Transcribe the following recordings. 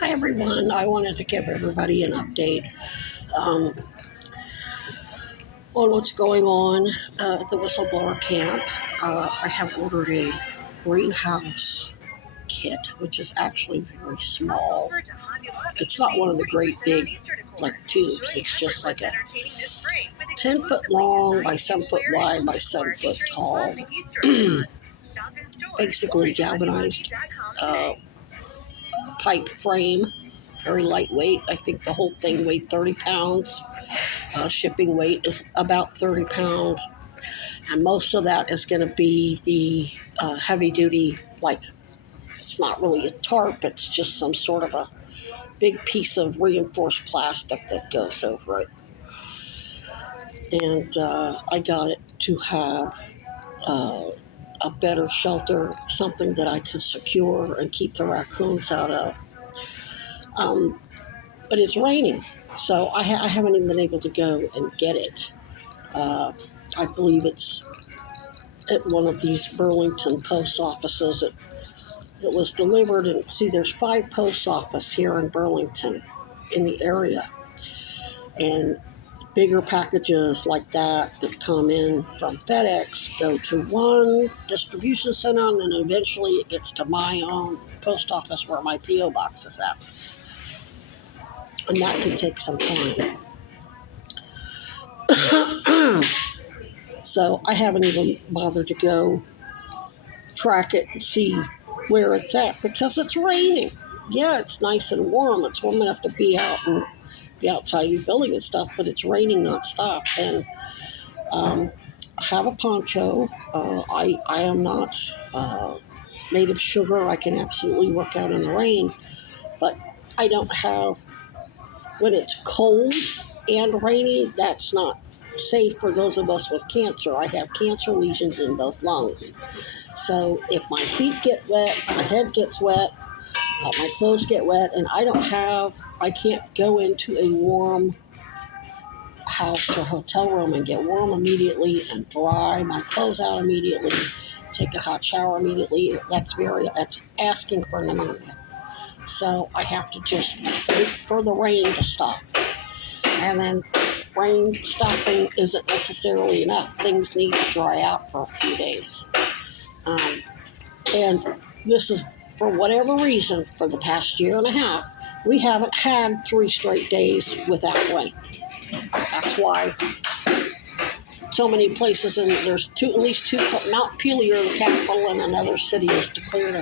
Hi everyone, I wanted to give everybody an update um, on what's going on at the whistleblower camp. I have ordered a greenhouse kit, which is actually very small. It's not one of the great big like tubes, it's just like a 10-foot long by 7-foot wide by 7-foot tall, basically galvanized pipe frame, very lightweight. I think the whole thing weighed 30 pounds. Shipping weight is about 30 pounds. And most of that is going to be the heavy duty, like it's not really a tarp, it's just some sort of a big piece of reinforced plastic that goes over it. And I got it to have uh, a better shelter, something that I can secure and keep the raccoons out of. Um, but it's raining, so I haven't even been able to go and get it. Uh, I believe it's at one of these Burlington post offices. It was delivered, and see, there's 5 post offices here in Burlington in the area, and bigger packages like that come in from FedEx go to one distribution center, and then eventually it gets to my own post office where my P.O. box is at, and that can take some time. So I haven't even bothered to go track it and see where it's at because it's raining. Yeah, it's nice and warm. It's warm enough to be out and be outside your building and stuff, but it's raining nonstop. And I have a poncho. I am not made of sugar. I can absolutely work out in the rain, but I don't have, when it's cold and rainy, that's not safe for those of us with cancer. I have cancer lesions in both lungs. So if my feet get wet, my head gets wet, my clothes get wet, and I can't go into a warm house or hotel room and get warm immediately and dry my clothes out immediately, take a hot shower immediately. That's asking for pneumonia. So I have to just wait for the rain to stop. And then rain stopping isn't necessarily enough. Things need to dry out for a few days. Um, and this is, for whatever reason, for the past year and a half, we haven't had 3 straight days without rain. That's why so many places, and there's at least 2, Mount Pelier, the capital, and another city is declared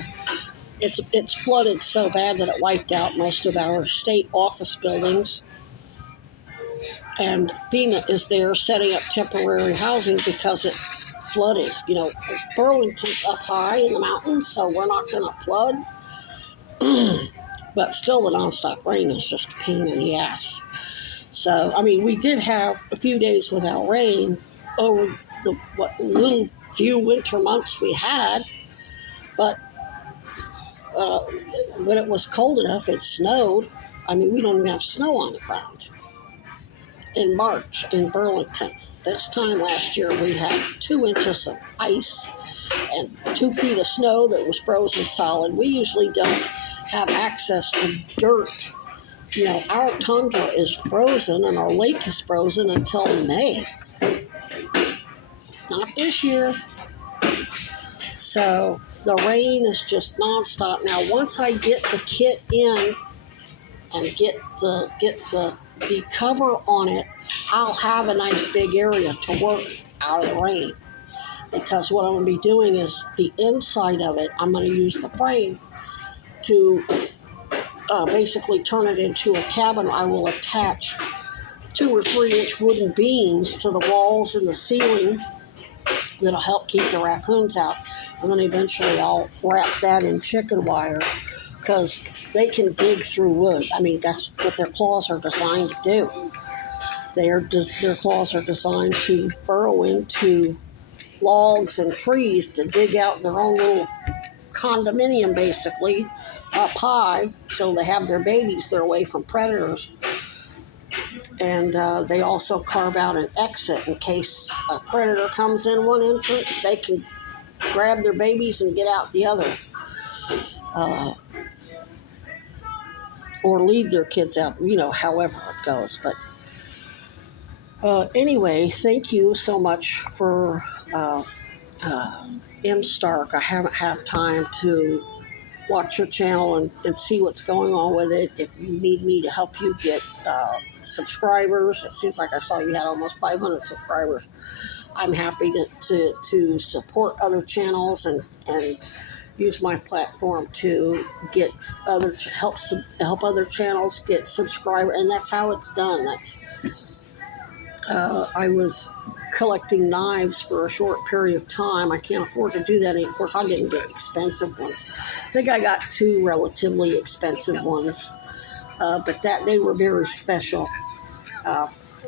it's flooded so bad that it wiped out most of our state office buildings. And FEMA is there setting up temporary housing because it flooded. Burlington's up high in the mountains, so we're not going to flood. But still, the nonstop rain is just a pain in the ass. So, I mean, we did have a few days without rain over the little few winter months we had, but uh, when it was cold enough, it snowed. I mean, we don't even have snow on the ground. In March in Burlington, this time last year, we had 2 inches of ice and 2 feet of snow that was frozen solid. We usually don't have access to dirt. Our tundra is frozen and our lake is frozen until May. Not this year. So the rain is just nonstop. Now, once I get the kit in and get the cover on it, I'll have a nice big area to work out of the rain. Because what I'm going to be doing is the inside of it, I'm going to use the frame to basically turn it into a cabin. I will attach 2 or 3 inch wooden beams to the walls and the ceiling that'll help keep the raccoons out. And then eventually I'll wrap that in chicken wire because they can dig through wood. I mean, that's what their claws are designed to do. Their claws are designed to burrow into logs and trees to dig out their own little condominium, basically, up high, so they have their babies. They're away from predators. And they also carve out an exit in case a predator comes in one entrance. They can grab their babies and get out the other. or lead their kids out, however it goes. But anyway, thank you so much for MStark. I haven't had time to watch your channel and see what's going on with it. If you need me to help you get subscribers, it seems like I saw you had almost 500 subscribers. I'm happy to support other channels and use my platform to get help other channels get subscribers, and that's how it's done. I was collecting knives for a short period of time. I can't afford to do that. And of course, I didn't get expensive ones. I think I got 2 relatively expensive ones, but they were very special.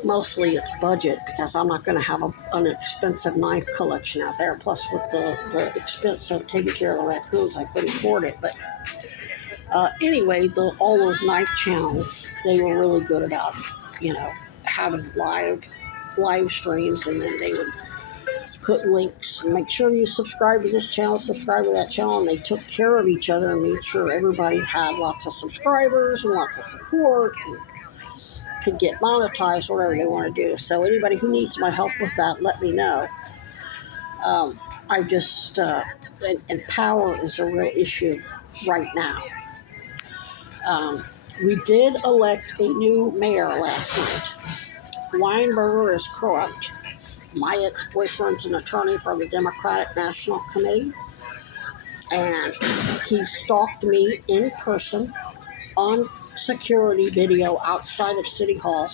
Mostly it's budget, because I'm not going to have an expensive knife collection out there. Plus, with the expense of taking care of the raccoons, I couldn't afford it. But anyway, all those knife channels, they were really good about, having live streams, and then they would put links. Make sure you subscribe to this channel, subscribe to that channel, and they took care of each other and made sure everybody had lots of subscribers and lots of support and could get monetized, whatever they want to do. So anybody who needs my help with that, let me know. I just and power is a real issue right now. We did elect a new mayor last night. Weinberger is corrupt. My ex-boyfriend's an attorney for the Democratic National Committee, and he stalked me in person on security video outside of City Hall,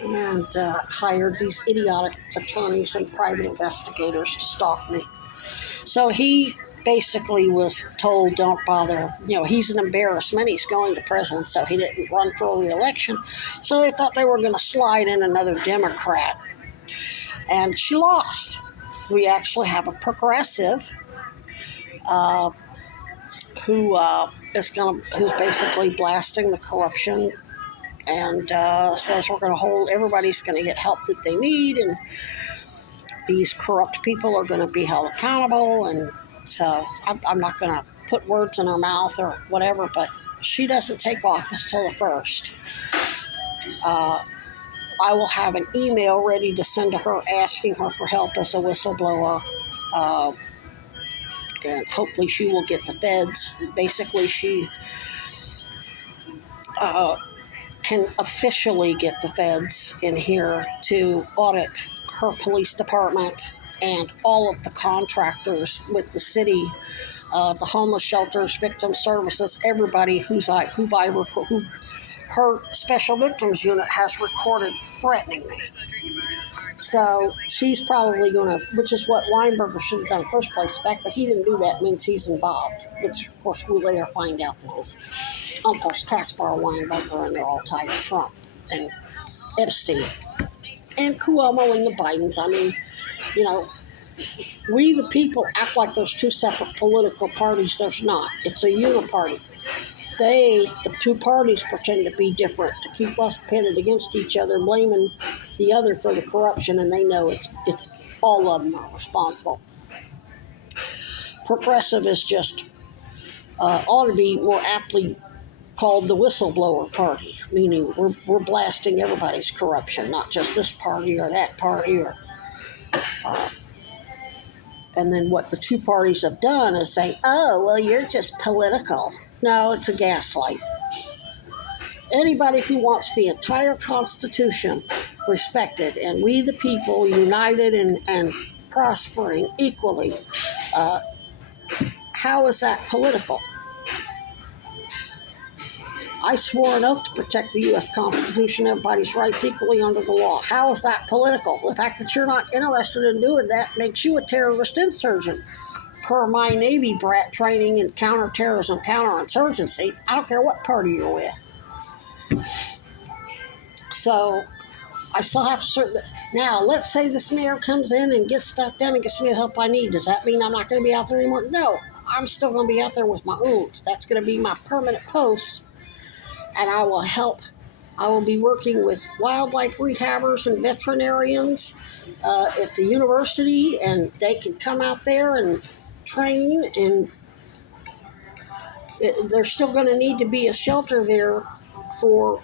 and hired these idiotic attorneys and private investigators to stalk me. So he basically was told, don't bother. He's an embarrassment. He's going to prison, so he didn't run for re-election. So they thought they were going to slide in another Democrat. And she lost. We actually have a progressive who's basically blasting the corruption and says everybody's going to get help that they need, and these corrupt people are going to be held accountable. And so I'm not going to put words in her mouth or whatever, but she doesn't take office till the 1st. I will have an email ready to send to her asking her for help as a whistleblower, and hopefully she will get the feds. Basically, she can officially get the feds in here to audit her police department and all of the contractors with the city, the homeless shelters, victim services, everybody who her special victims unit has recorded threatening me. So she's probably going to, which is what Weinberger should have done in the first place. The fact that he didn't do that means he's involved, which, of course, we later find out that his uncle's Caspar Weinberger, and they're all tied to Trump and Epstein and Cuomo and the Bidens. I mean, we the people act like there's 2 separate political parties. There's not. It's a uniparty. The 2 parties pretend to be different to keep us pitted against each other, blaming the other for the corruption, and they know it's all of them are responsible. Progressive is just ought to be more aptly called the whistleblower party, meaning we're blasting everybody's corruption, not just this party or that party, or and then what the 2 parties have done is say, oh, well, you're just political. No, it's a gaslight. Anybody who wants the entire Constitution respected and we the people united and prospering equally, how is that political? I swore an oath to protect the U.S. Constitution, everybody's rights equally under the law. How is that political? The fact that you're not interested in doing that makes you a terrorist insurgent. Per my Navy brat training in counterterrorism, counterinsurgency, I don't care what party you're with. So I still have to now, let's say this mayor comes in and gets stuff done and gets me the help I need. Does that mean I'm not going to be out there anymore? No, I'm still going to be out there with my oons. That's going to be my permanent post, and I will help. I will be working with wildlife rehabbers and veterinarians at the university, and they can come out there and train, and there's still going to need to be a shelter there for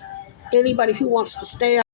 anybody who wants to stay out